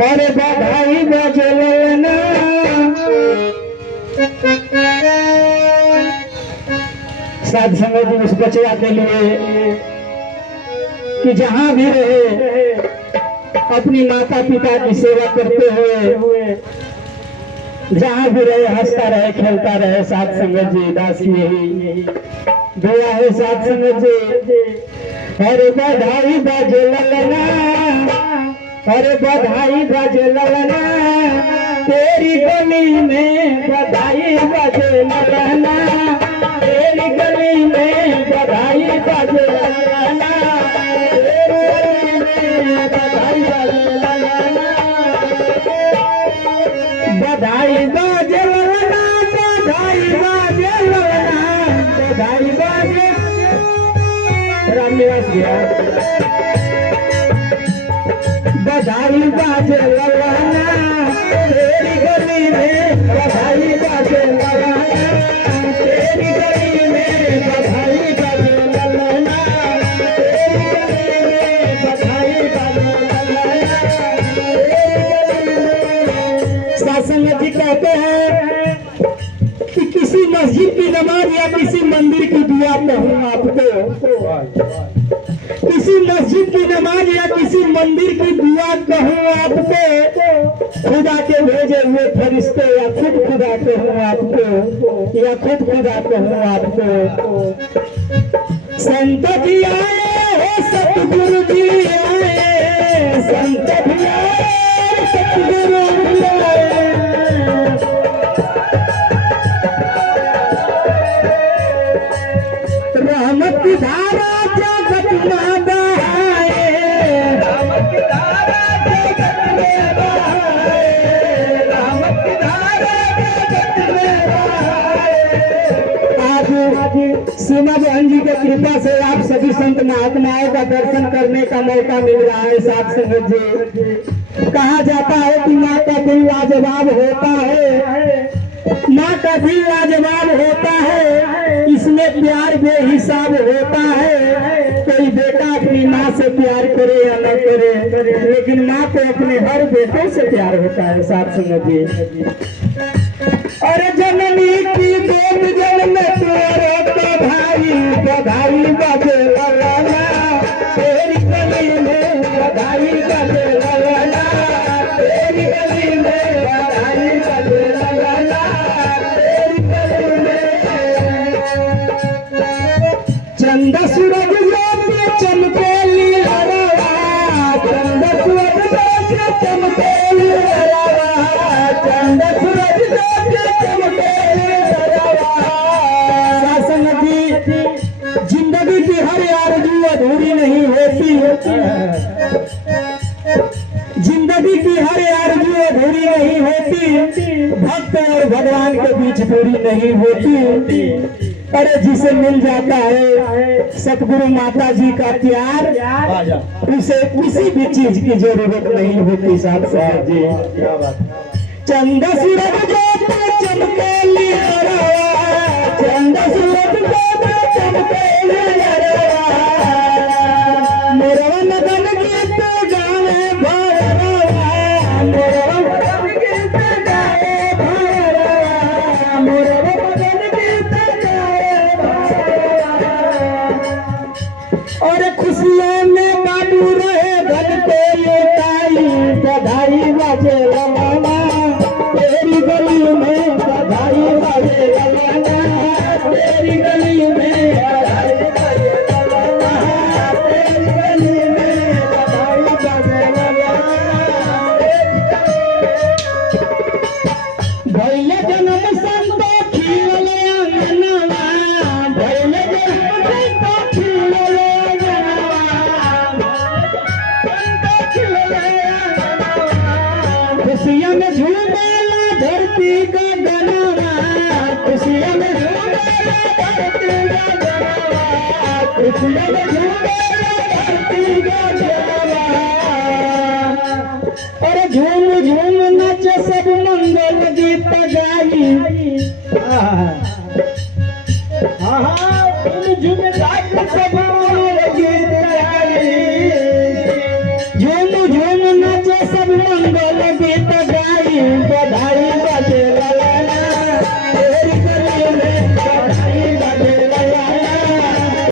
अरे बधाई बजलना साध संगत जी उस बचवा के लिए कि जहां भी रहे अपनी माता पिता की सेवा करते हुए जहां भी रहे हंसता रहे खेलता रहे। साध संगत जी दास यही दुआ है साध संगत जी। अरे बधाई बजलना अरे बधाई बजलना तेरी गली में बधाई बजलना तेरी गली में बधाई बजलना तेरी गली में बधाई बजलना बधाई बजलना बधाई बजलना बधाई बजलना। रामनिवास गया बधाई बजलना तेरी गली में बधाई बजलना तेरी गली में बधाई बजलना तेरी गली में बधाई बजलना। सत्संग जी कहते हैं कि किसी मस्जिद की नमाज या किसी मंदिर की दुआ कहूँ आपको, किसी मस्जिद की नमाज या किसी मंदिर की दुआ कहूँ आपको, खुदा के भेजे हुए फरिश्ते या खुद खुदा कहूँ आपको या खुद खुदा कहूँ आपको। संत जी आए हो सतगुरु जी आए संत जी आए सतगुरु जी आए रहमत की धारा जगत में बहाए रहमत की धारा जगत में बहाए रहमत की धारा जगत में बहाए। आज सीमा बहन जी की कृपा से आप सभी संत महात्माओं का दर्शन करने का मौका मिल रहा है। साथ संगत जी कहा जाता है कि माँ का दिल लाजवाब होता है, माँ का दिल लाजवाब होता है, इसमें प्यार बेहिसाब होता है। कोई बेटा अपनी माँ से प्यार करे या न करे, लेकिन माँ को अपने हर बेटे से प्यार होता है। साथ संगत जी अरे जननी की गोद जन्म तेरे बधाई बधाई बजलना तेरी गली में बधाई बजलना तेरी गली में बधाई बजलना तेरी गली में। चंदा सूरज पे चमके लीलरवा चंदा सूरज पे चमके लीलरवा चंदा सूरज पे चमके लीलरवा। सासंग जी जिंदगी की हर आरज़ू अधूरी नहीं होती, जिंदगी की हर आरज़ू अधूरी नहीं होती, भक्त और भगवान के बीच दूरी नहीं होती। अरे जिसे मिल जाता है सतगुरु माता जी का प्यार, उसे किसी भी चीज की जरूरत नहीं होती। साहब साहब जी चंदा सूरज पे चमके लीलरवा चंदा सूरज पे चमके लीलरवा मोरवा मदन गीत गावे भैरवा मोरवा मदन गीत गावे भैरवा मोरवा मदन गीत गावे भैरवा। और खुशियों में बाबू रहे धन को लुटाई बधाई बजलना तेरी गली में बधाई बजलना तेरी गली में बधाई बजलना तेरी गली में बधाई बजलना। भैले जन्म संत खिलले अंगनवा भैले जन्म संत खिलले अंगनवा संत खिलले अंगनवा। खुशियों में झूमेला धरती का गनवा खुशियों में झूमेला धरती का गनवा खुशियों में झूमेला धरती का गनवा।